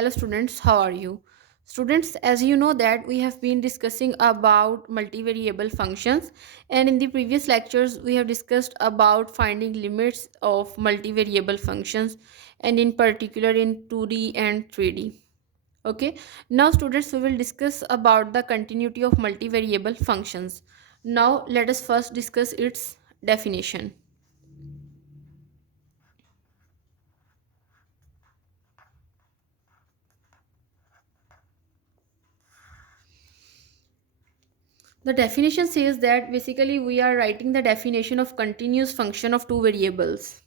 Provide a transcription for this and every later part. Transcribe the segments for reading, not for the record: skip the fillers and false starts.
Hello students, how are you? Students, as you know that we have been discussing about multivariable functions, and in the previous lectures we have discussed about finding limits of multivariable functions, and in particular in 2D and 3D. Okay, now students, we will discuss about the continuity of multivariable functions. Now let us first discuss its definition. The definition says that basically we are writing the definition of continuous function of two variables.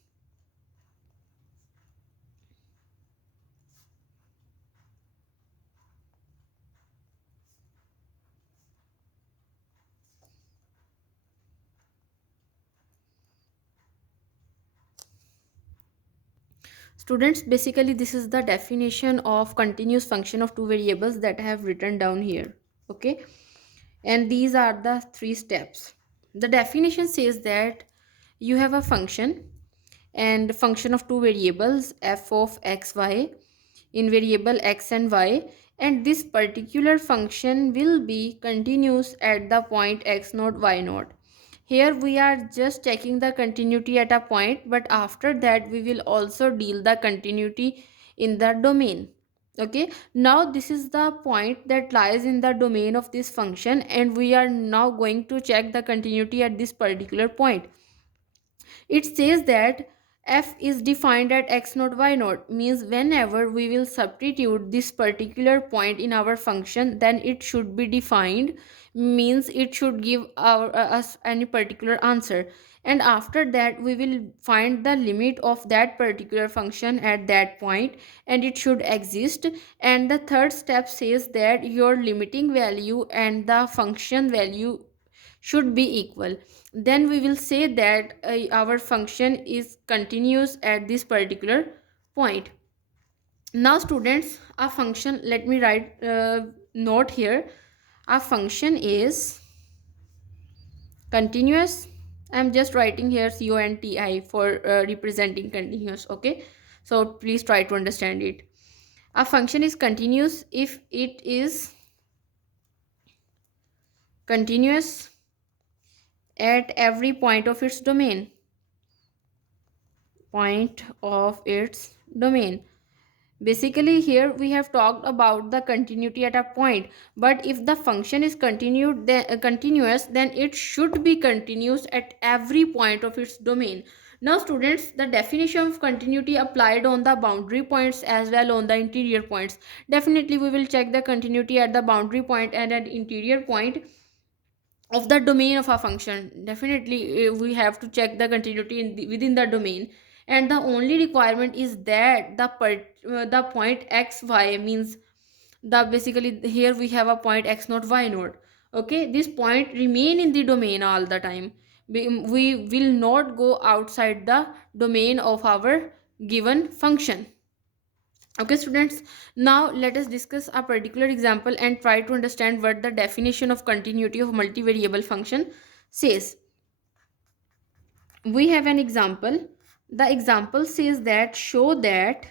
Students, basically this is the definition of continuous function of two variables that I have written down here. Okay, and these are the three steps. The definition says that you have a function and function of two variables f of x y in variable x and y, and this particular function will be continuous at the point x naught y naught. Here we are just checking the continuity at a point, but after that we will also deal the continuity in the domain. Okay, now this is the point that lies in the domain of this function, and we are now going to check the continuity at this particular point. It says that f is defined at x naught y naught, means whenever we will substitute this particular point in our function, then it should be defined, means it should give us any particular answer, and after that we will find the limit of that particular function at that point, and it should exist. And the third step says that your limiting value and the function value should be equal. Then we will say that our function is continuous at this particular point. Now students, a function, let me write note here, a function is continuous. I'm just writing here conti for representing continuous. Okay, so please try to understand it. A function is continuous if it is continuous at every point of its domain. Point of its domain. Basically here we have talked about the continuity at a point, but if the function is continuous, then it should be continuous at every point of its domain. Now students, the definition of continuity applied on the boundary points as well on the interior points. Definitely we will check the continuity at the boundary point and at interior point of the domain of a function. Definitely we have to check the continuity within the domain, and the only requirement is that the point x y, means the basically here we have a point x naught y naught. Okay, this point remain in the domain all the time. We will not go outside the domain of our given function. Okay students, now let us discuss a particular example and try to understand what the definition of continuity of multivariable function says. We have an example. The example says that show that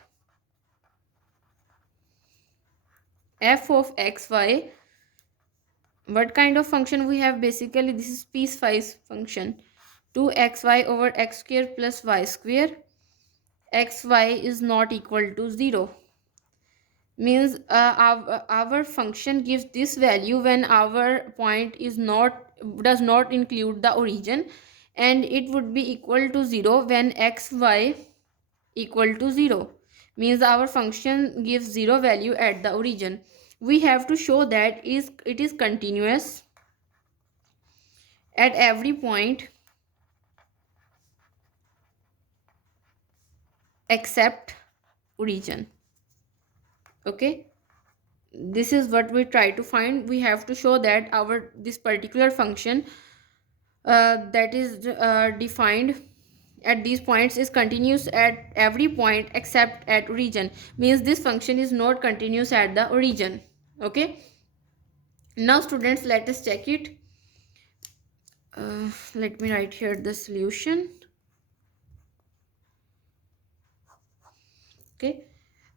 f of xy, what kind of function we have? Basically this is piecewise function, 2xy over x square plus y square, xy is not equal to 0, means our function gives this value when our point is not does not include the origin, and it would be equal to 0 when xy equal to 0, means our function gives 0 value at the origin. We have to show that it is continuous at every point except origin. Okay, this is what we try to find. We have to show that our this particular function that is defined at these points is continuous at every point except at origin, means this function is not continuous at the origin. Okay, now students, let us check it. Let me write here the solution. Okay,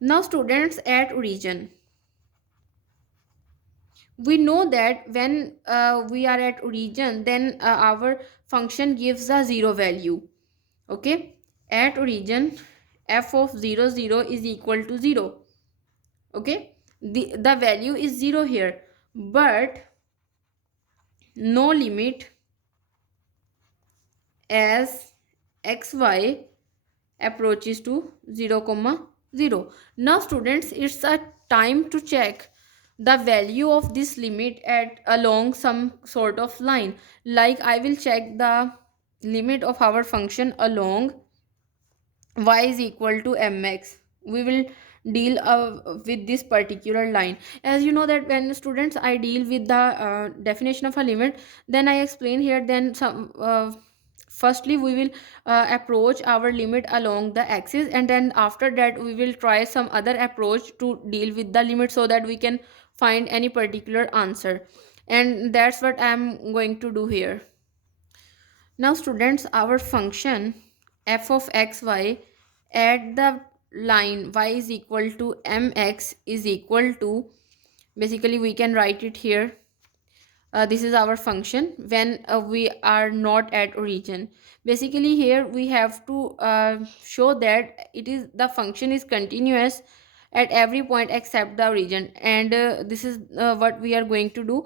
Now students, at origin, we know that when we are at origin, then our function gives a zero value. Okay, at origin f of 0 0 is equal to 0. Okay, the value is 0 here, but no limit as xy approaches to 0 comma 0. Now students, it's a time to check the value of this limit at along some sort of line. Like I will check the limit of our function along y is equal to mx. We will deal with this particular line. As you know that when students I deal with the definition of a limit, then I explain here, then some firstly we will approach our limit along the axis, and then after that we will try some other approach to deal with the limit so that we can find any particular answer, and that's what I'm going to do here. Now students, our function f of xy at the line y is equal to mx is equal to, basically we can write it here, this is our function when we are not at origin. Basically here we have to show that it is the function is continuous at every point except the origin, and this is what we are going to do.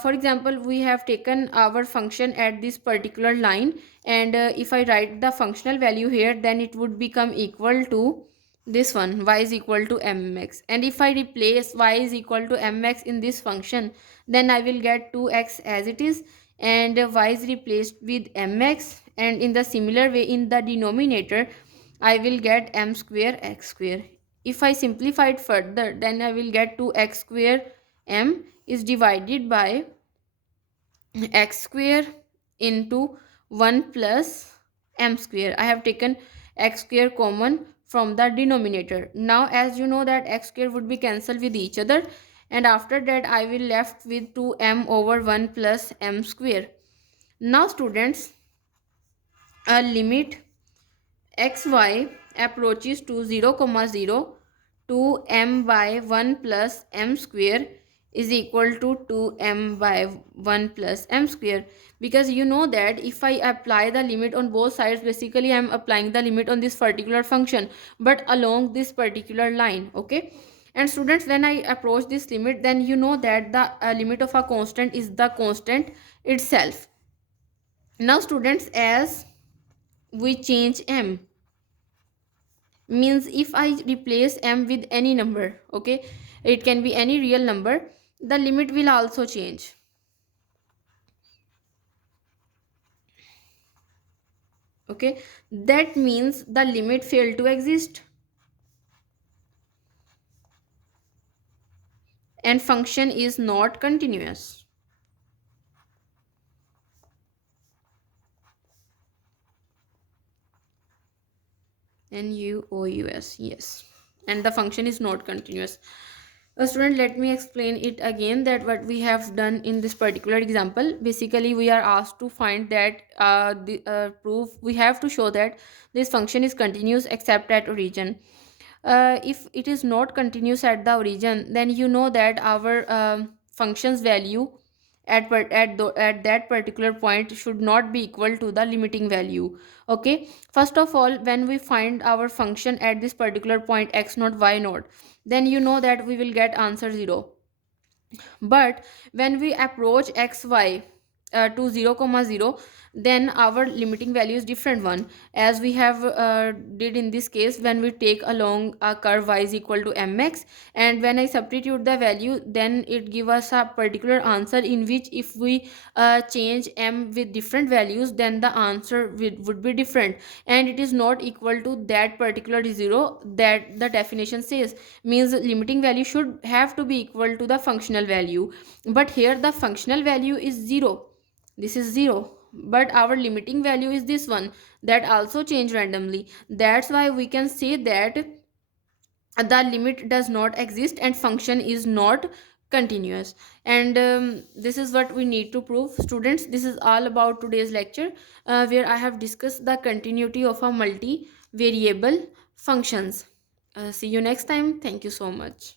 For example, we have taken our function at this particular line, and if I write the functional value here, then it would become equal to this one, y is equal to mx. And if I replace y is equal to mx in this function, then I will get 2x as it is, and y is replaced with mx, and in the similar way in the denominator I will get m square x square. If I simplify it further, then I will get 2x square m is divided by x square into 1 plus m square. I have taken x square common from the denominator. Now as you know that x square would be cancelled with each other, and after that I will left with 2m over 1 plus m square. Now students, a limit xy approaches to 0 comma 0 to m by 1 plus m square is equal to 2m by 1 plus m square, because you know that if I apply the limit on both sides, basically I am applying the limit on this particular function but along this particular line. Okay, and students, when I approach this limit, then you know that the limit of a constant is the constant itself. Now students, as we change m, means if I replace m with any number, okay, it can be any real number, the limit will also change. Okay, that means the limit failed to exist and function is not continuous. NUOUS, yes, and the function is not continuous. Student, let me explain it again, that what we have done in this particular example. Basically we are asked to find that proof, we have to show that this function is continuous except at origin. If it is not continuous at the origin, then you know that our function's value at that particular point should not be equal to the limiting value. Okay, first of all, when we find our function at this particular point x naught y naught, then you know that we will get answer 0. But when we approach xy to 0 comma 0, then our limiting value is different one, as we have did in this case when we take along a curve y is equal to mx, and when I substitute the value, then it give us a particular answer in which if we change m with different values, then the answer would be different, and it is not equal to that particular 0 that the definition says. Means limiting value should have to be equal to the functional value, but here the functional value is 0, this is 0, but our limiting value is this one that also change randomly. That's why we can say that the limit does not exist and function is not continuous. And this is what we need to prove. Students, this is all about today's lecture, where I have discussed the continuity of a multi variable functions. See you next time. Thank you so much.